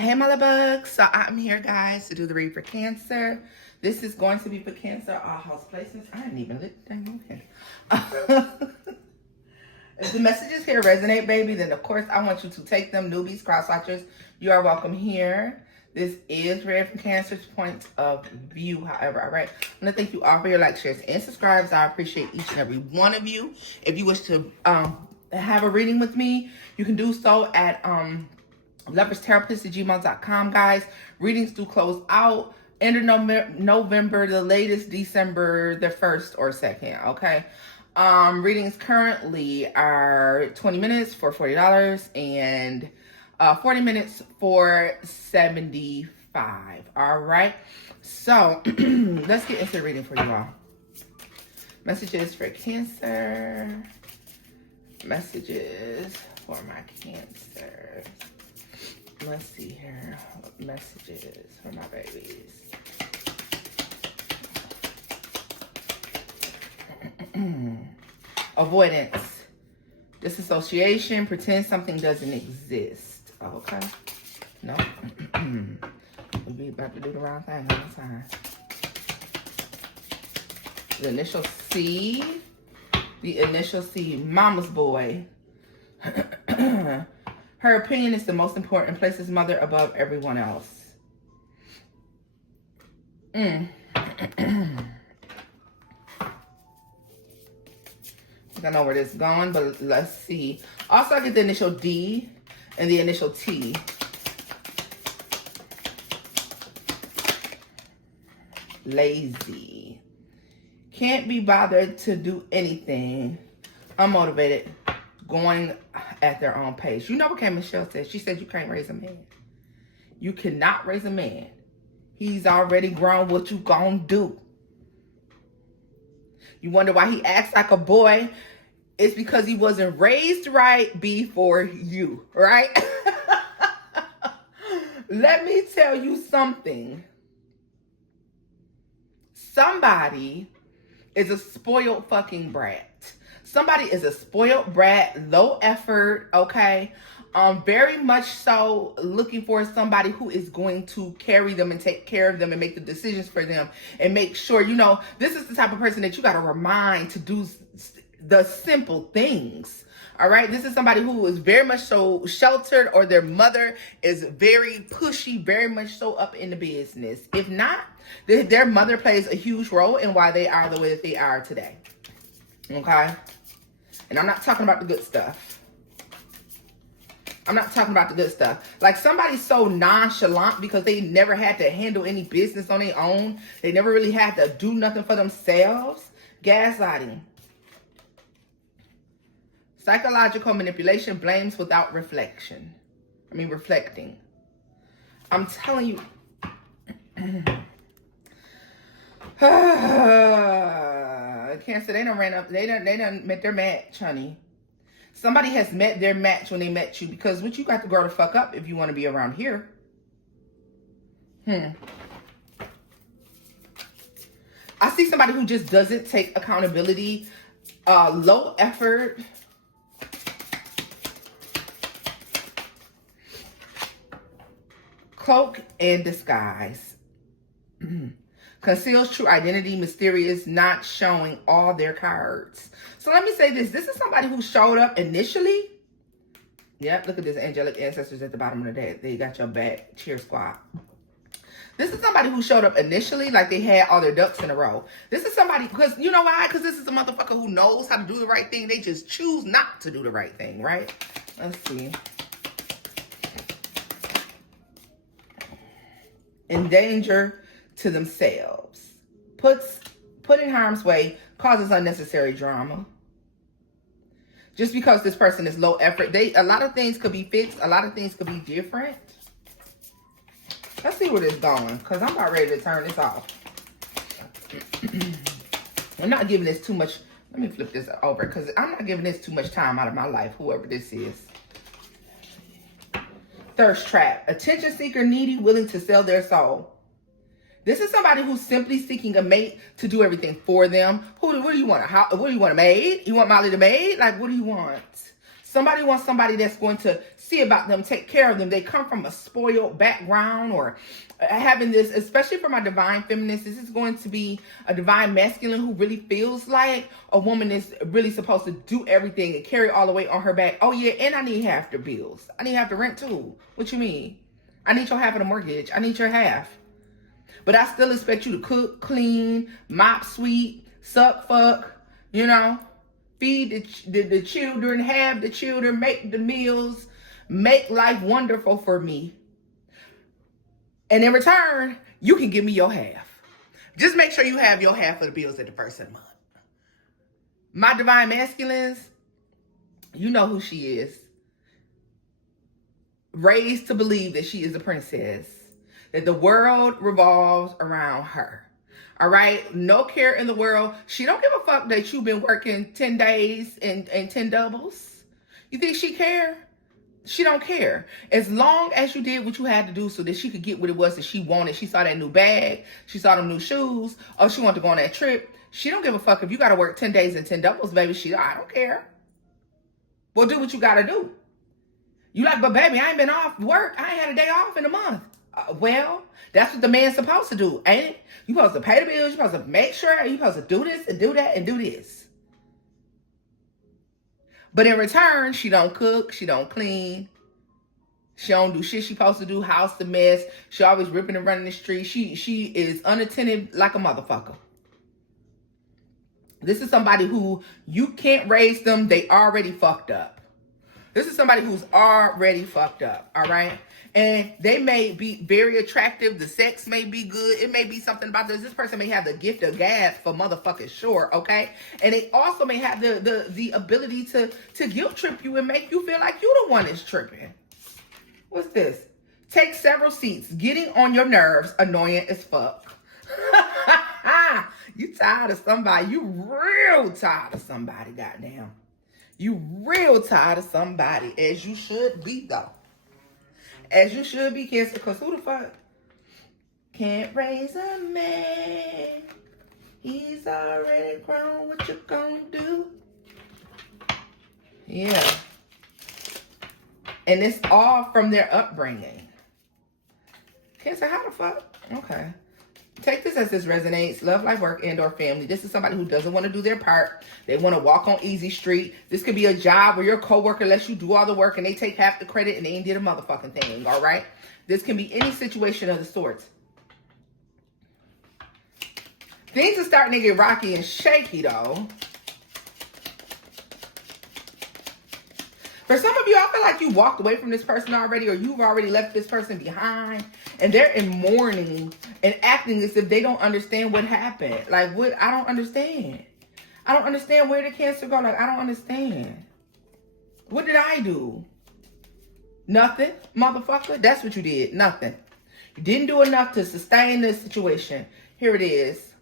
Hey, my little bugs. So I'm here, guys, to do the read for Cancer. This is going to be for Cancer, all house placements. I didn't even look. Dang, okay. If the messages here resonate, baby, then of course I want you to take them. Newbies, cross-watchers, you are welcome here. This is read from Cancer's point of view, however, all right? I want to thank you all for your likes, shares, and subscribes. I appreciate each and every one of you. If you wish to have a reading with me, you can do so at loverstherapist@gmail.com, guys. Readings do close out end of November, the latest December the 1st or 2nd, okay? Readings currently are 20 minutes for $40 and 40 minutes for $75. All right. So let's get into the reading for you all. Messages for Cancer. Messages for my Cancer. Let's see here. Messages for my babies. Avoidance, disassociation, pretend something doesn't exist. Okay, no, we'll be about to do the wrong thing all the time. The initial C, mama's boy. Her opinion is the most important. Places mother above everyone else. I know where this is going, but let's see. Also, I get the initial D and the initial T. Lazy. Can't be bothered to do anything. Unmotivated. Going at their own pace. You know what K. Michelle said? She said you can't raise a man. You cannot raise a man. He's already grown. What you gonna do? You wonder why he acts like a boy? It's because he wasn't raised right before you, right? Let me tell you something. Somebody is a spoiled fucking brat. Somebody is a spoiled brat, low effort, okay? Very much so looking for somebody who is going to carry them and take care of them and make the decisions for them and make sure, you know, this is the type of person that you got to remind to do the simple things. All right. This is somebody who is very much so sheltered, or their mother is very pushy, very much so up in the business. If not, their mother plays a huge role in why they are the way that they are today. Okay. And I'm not talking about the good stuff. I'm not talking about the good stuff. Like somebody's so nonchalant because they never had to handle any business on their own. They never really had to do nothing for themselves. Gaslighting. Psychological manipulation, blames without reflecting. I'm telling you. Cancer, they done met their match, honey. Somebody has met their match when they met you, because what you got to grow the fuck up if you want to be around here. I see somebody who just doesn't take accountability, low effort. Cloak and disguise. Conceals true identity, mysterious, not showing all their cards. So let me say this. This is somebody who showed up initially. Yep, look at this. Angelic ancestors at the bottom of the day. They got your back. Cheer squad. This is somebody who showed up initially like they had all their ducks in a row. This is somebody, because you know why? Because this is a motherfucker who knows how to do the right thing. They just choose not to do the right thing, right? Let's see. In danger to themselves. Put in harm's way, causes unnecessary drama. Just because this person is low effort, a lot of things could be fixed, a lot of things could be different. Let's see where this is going, because I'm about ready to turn this off. I'm not giving this too much. Let me flip this over, because I'm not giving this too much time out of my life, whoever this is. Thirst trap. Attention seeker, needy, willing to sell their soul. This is somebody who's simply seeking a mate to do everything for them. What do you want? What do you want, a maid? You want Molly the maid? Like, what do you want? Somebody wants somebody that's going to see about them, take care of them. They come from a spoiled background, or having this, especially for my divine feminist, this is going to be a divine masculine who really feels like a woman is really supposed to do everything and carry all the weight on her back. Oh yeah, and I need half the bills. I need half the rent too. What you mean? I need your half of the mortgage. I need your half. But I still expect you to cook, clean, mop, sweep, suck, fuck, you know, feed the children, have the children, make the meals, make life wonderful for me. And in return, you can give me your half. Just make sure you have your half of the bills at the first of the month. My divine masculines, you know who she is. Raised to believe that she is a princess, that the world revolves around her. All right? No care in the world. She don't give a fuck that you've been working 10 days and 10 doubles. You think she care? She don't care. As long as you did what you had to do so that she could get what it was that she wanted. She saw that new bag. She saw them new shoes. Oh, she wanted to go on that trip. She don't give a fuck if you got to work 10 days and 10 doubles, baby. I don't care. Well, do what you got to do. You like, but baby, I ain't been off work. I ain't had a day off in a month. Well, that's what the man's supposed to do, ain't it? You supposed to pay the bills. You supposed to make sure. You supposed to do this and do that and do this. But in return, she don't cook. She don't clean. She don't do shit she supposed to do. House a mess. She always ripping and running the street. She is unattended like a motherfucker. This is somebody who you can't raise them. They already fucked up. This is somebody who's already fucked up, all right? And they may be very attractive. The sex may be good. It may be something about this. This person may have the gift of gab for motherfucking sure, okay? And they also may have the ability to guilt trip you and make you feel like you the one that's tripping. What's this? Take several seats. Getting on your nerves. Annoying as fuck. You tired of somebody. You real tired of somebody, goddamn. You real tired of somebody, as you should be, though. As you should be, Cancer, because who the fuck can't raise a man? He's already grown. What you gonna do? Yeah. And it's all from their upbringing. Cancer, how the fuck? Okay. Take this as this resonates. Love, life, work, and or family. This is somebody who doesn't want to do their part. They want to walk on easy street. This could be a job where your coworker lets you do all the work and they take half the credit and they ain't did a motherfucking thing, all right? This can be any situation of the sorts. Things are starting to get rocky and shaky, though. For some of you, I feel like you walked away from this person already, or you've already left this person behind, and they're in mourning and acting as if they don't understand what happened. Like, what? I don't understand. I don't understand where the Cancer go. Like, I don't understand. What did I do? Nothing, motherfucker. That's what you did. Nothing. You didn't do enough to sustain this situation. Here it is.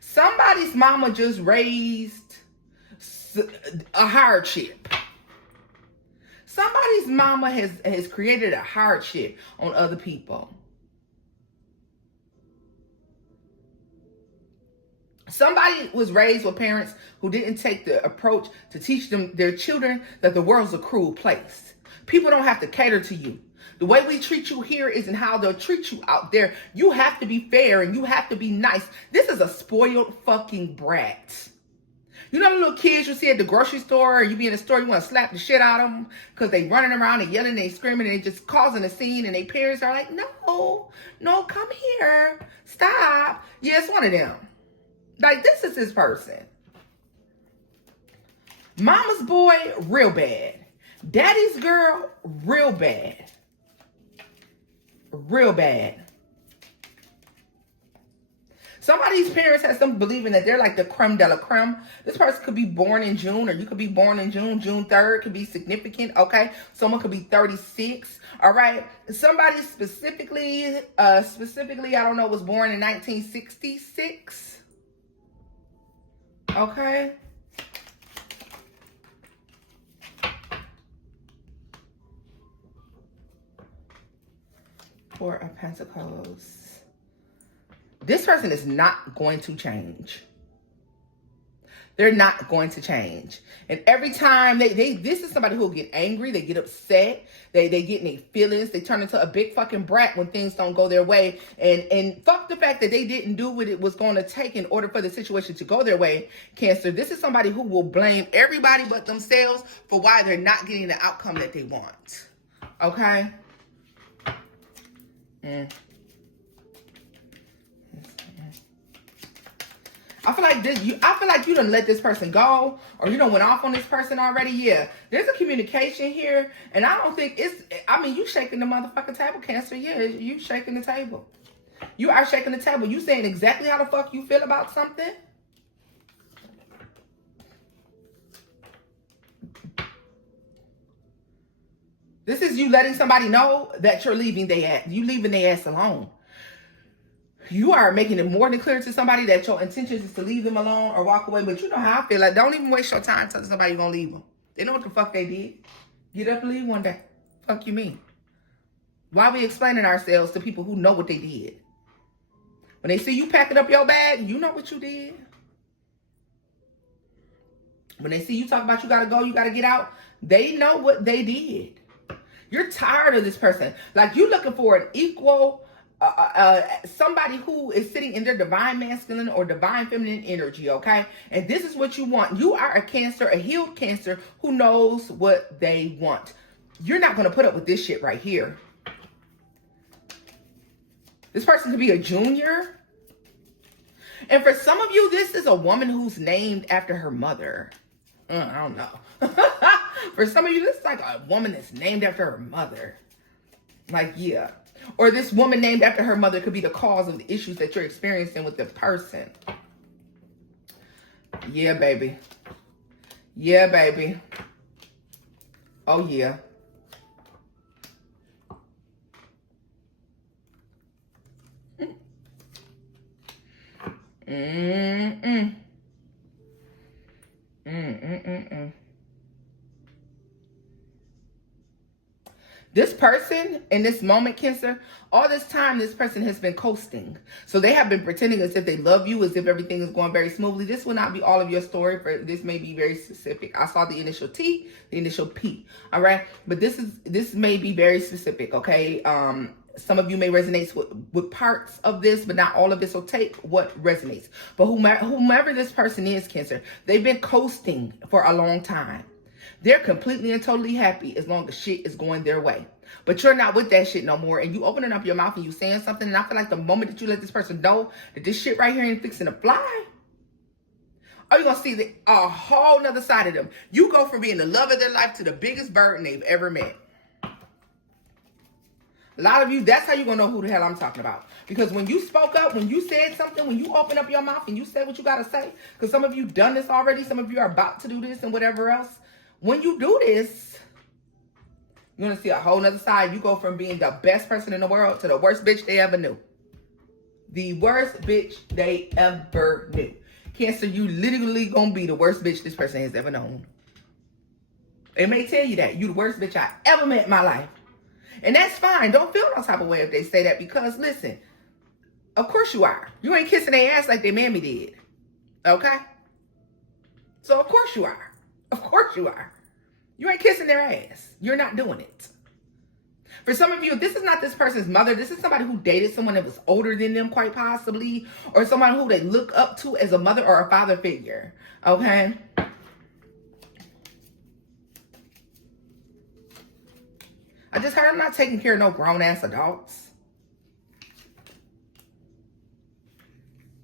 Somebody's mama just raised a hardship. Somebody's mama has created a hardship on other people. Somebody was raised with parents who didn't take the approach to teach them, their children, that the world's a cruel place. People don't have to cater to you. The way we treat you here isn't how they'll treat you out there. You have to be fair and you have to be nice. This is a spoiled fucking brat. You know the little kids you see at the grocery store, or you be in the store, you want to slap the shit out of them because they running around and yelling and they screaming and they just causing a scene, and their parents are like, no, come here. Stop. Yeah, it's one of them. Like, this is his person. Mama's boy, real bad. Daddy's girl, real bad. Real bad. Somebody's parents has them believing that they're like the creme de la creme. This person could be born in June, or you could be born in June. June 3rd could be significant, okay? Someone could be 36, all right? Somebody specifically, I don't know, was born in 1966, okay? Four of Pentacles. This person is not going to change. They're not going to change. And every time this is somebody who will get angry, they get upset, they get in their feelings, they turn into a big fucking brat when things don't go their way. And fuck the fact that they didn't do what it was going to take in order for the situation to go their way, Cancer. This is somebody who will blame everybody but themselves for why they're not getting the outcome that they want. Okay? I feel like you done let this person go, or you done went off on this person already. Yeah, there's a communication here, and I don't think you shaking the motherfucking table, Cancer. Yeah, you shaking the table. You are shaking the table. You saying exactly how the fuck you feel about something. This is you letting somebody know that you're leaving their ass alone. You are making it more than clear to somebody that your intentions is to leave them alone or walk away. But you know how I feel. Like, don't even waste your time telling somebody you're going to leave them. They know what the fuck they did. Get up and leave one day. Fuck you mean? Why are we explaining ourselves to people who know what they did? When they see you packing up your bag, you know what you did. When they see you talk about you got to go, you got to get out, they know what they did. You're tired of this person. Like, you looking for an equal... somebody who is sitting in their divine masculine or divine feminine energy, okay? And this is what you want. You are a Cancer, a healed Cancer who knows what they want. You're not going to put up with this shit right here. This person could be a junior. And for some of you, this is a woman who's named after her mother. I don't know. For some of you, this is like a woman that's named after her mother. Like, yeah. Or this woman named after her mother could be the cause of the issues that you're experiencing with the person. Yeah, baby. Yeah, baby. Oh, yeah. This person in this moment, Cancer, all this time, this person has been coasting. So they have been pretending as if they love you, as if everything is going very smoothly. This will not be all of your story. This may be very specific. I saw the initial T, the initial P. All right. But this may be very specific. Okay. Some of you may resonate with parts of this, but not all of this. So take what resonates. But whomever this person is, Cancer, they've been coasting for a long time. They're completely and totally happy as long as shit is going their way. But you're not with that shit no more. And you opening up your mouth and you saying something. And I feel like the moment that you let this person know that this shit right here ain't fixing to fly, are you going to see a whole nother side of them. You go from being the love of their life to the biggest burden they've ever met. A lot of you, that's how you're going to know who the hell I'm talking about. Because when you spoke up, when you said something, when you open up your mouth and you said what you got to say, because some of you done this already, some of you are about to do this and whatever else. When you do this, you're going to see a whole nother side. You go from being the best person in the world to the worst bitch they ever knew. The worst bitch they ever knew. Cancer, you literally going to be the worst bitch this person has ever known. They may tell you that. You the worst bitch I ever met in my life. And that's fine. Don't feel no type of way if they say that, because listen, of course you are. You ain't kissing their ass like their mammy did. Okay? So of course you are. Of course you are. You ain't kissing their ass. You're not doing it. For some of you, this is not this person's mother. This is somebody who dated someone that was older than them, quite possibly, or someone who they look up to as a mother or a father figure. Okay? I just heard I'm not taking care of no grown-ass adults.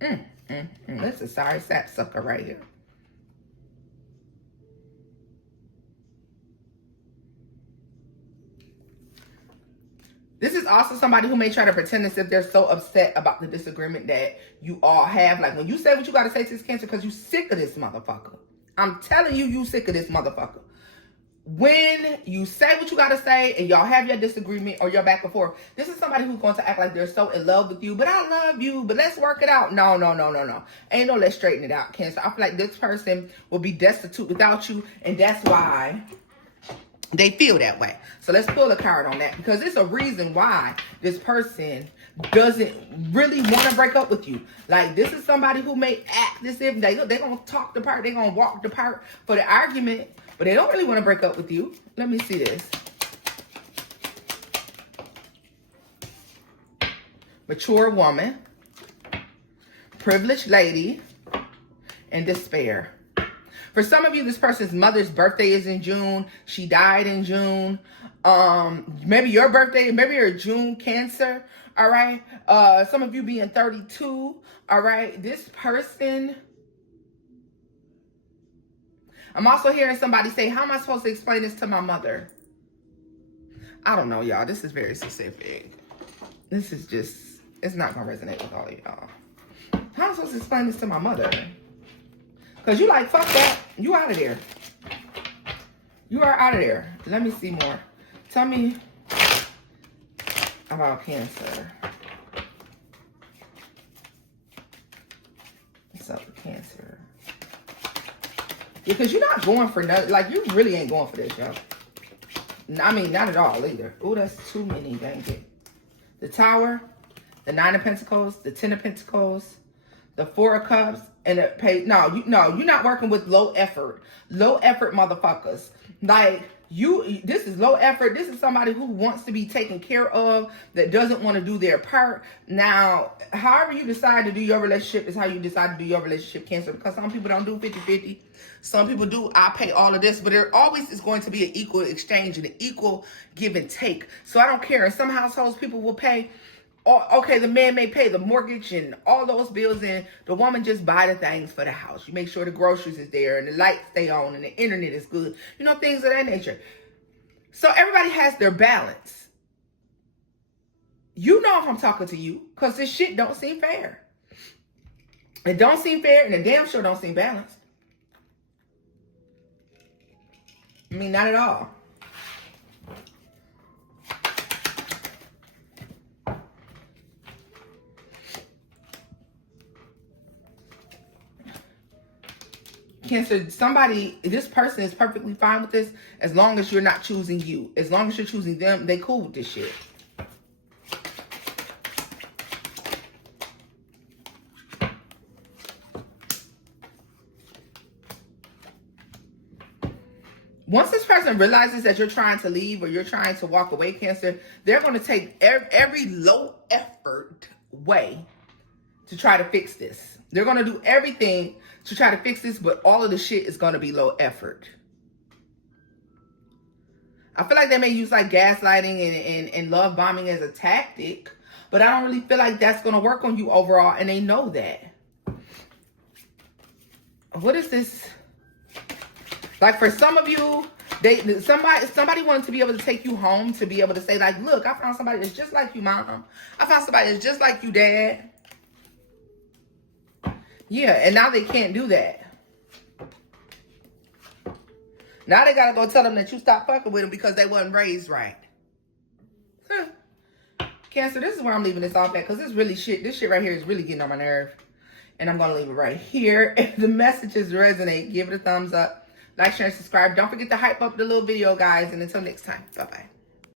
This is sorry sapsucker right here. This is also somebody who may try to pretend as if they're so upset about the disagreement that you all have. Like, when you say what you got to say to this Cancer, because you sick of this motherfucker. I'm telling you, you sick of this motherfucker. When you say what you got to say and y'all have your disagreement or your back and forth, this is somebody who's going to act like they're so in love with you. But I love you, but let's work it out. No. Ain't no let's straighten it out, Cancer. I feel like this person will be destitute without you. And that's why They feel that way. So let's pull a card on that, because it's a reason why this person doesn't really want to break up with you. Like, this is somebody who may act as if they're going to talk the part, they're going to walk the part for the argument, but they don't really want to break up with you. Let me see this. Mature woman, privileged lady, and despair. For some of you, this person's mother's birthday is in June. She died in June. Maybe your birthday, maybe you're a June Cancer. All right. Some of you being 32. All right. This person. I'm also hearing somebody say, how am I supposed to explain this to my mother? I don't know, y'all. This is very specific. This is just, it's not going to resonate with all of y'all. How am I supposed to explain this to my mother? Because you like, fuck that. You out of there. You are out of there. Let me see more. Tell me about Cancer. What's up with Cancer? Because you're not going for nothing. Like, you really ain't going for this, y'all. I mean, not at all either. Oh, that's too many. Dang it. The Tower, the Nine of Pentacles, the Ten of Pentacles, the Four of Cups, and the Page. No, you're not working with low effort motherfuckers. Like, this is low effort. This is somebody who wants to be taken care of, that doesn't want to do their part. Now, however you decide to do your relationship is how you decide to do your relationship, Cancer, because some people don't do 50-50. Some people do, I pay all of this, but there always is going to be an equal exchange and an equal give and take. So I don't care. In some households, people will pay. Okay, the man may pay the mortgage and all those bills, and the woman just buy the things for the house. You make sure the groceries is there and the lights stay on and the internet is good. You know, things of that nature. So everybody has their balance. You know if I'm talking to you, because this shit don't seem fair. It don't seem fair, and it damn sure don't seem balanced. I mean, not at all. Cancer, this person is perfectly fine with this as long as you're not choosing you. As long as you're choosing them, they cool with this shit. Once this person realizes that you're trying to leave or you're trying to walk away, Cancer, they're going to take every low effort way to try to fix this. They're going to do everything to try to fix this, but all of the shit is going to be low effort. I feel like they may use like gaslighting and love bombing as a tactic, but I don't really feel like that's going to work on you overall, and they know that. What is this? Like, for some of you, somebody wanted to be able to take you home, to be able to say like, look, I found somebody that's just like you, mom. I found somebody that's just like you, dad. Yeah, and now they can't do that. Now they gotta go tell them that you stopped fucking with them because they wasn't raised right. Cancer, this is where I'm leaving this off at, because this really shit, this shit right here is really getting on my nerve. And I'm gonna leave it right here. If the messages resonate, give it a thumbs up. Like, share, and subscribe. Don't forget to hype up the little video, guys. And until next time, bye-bye.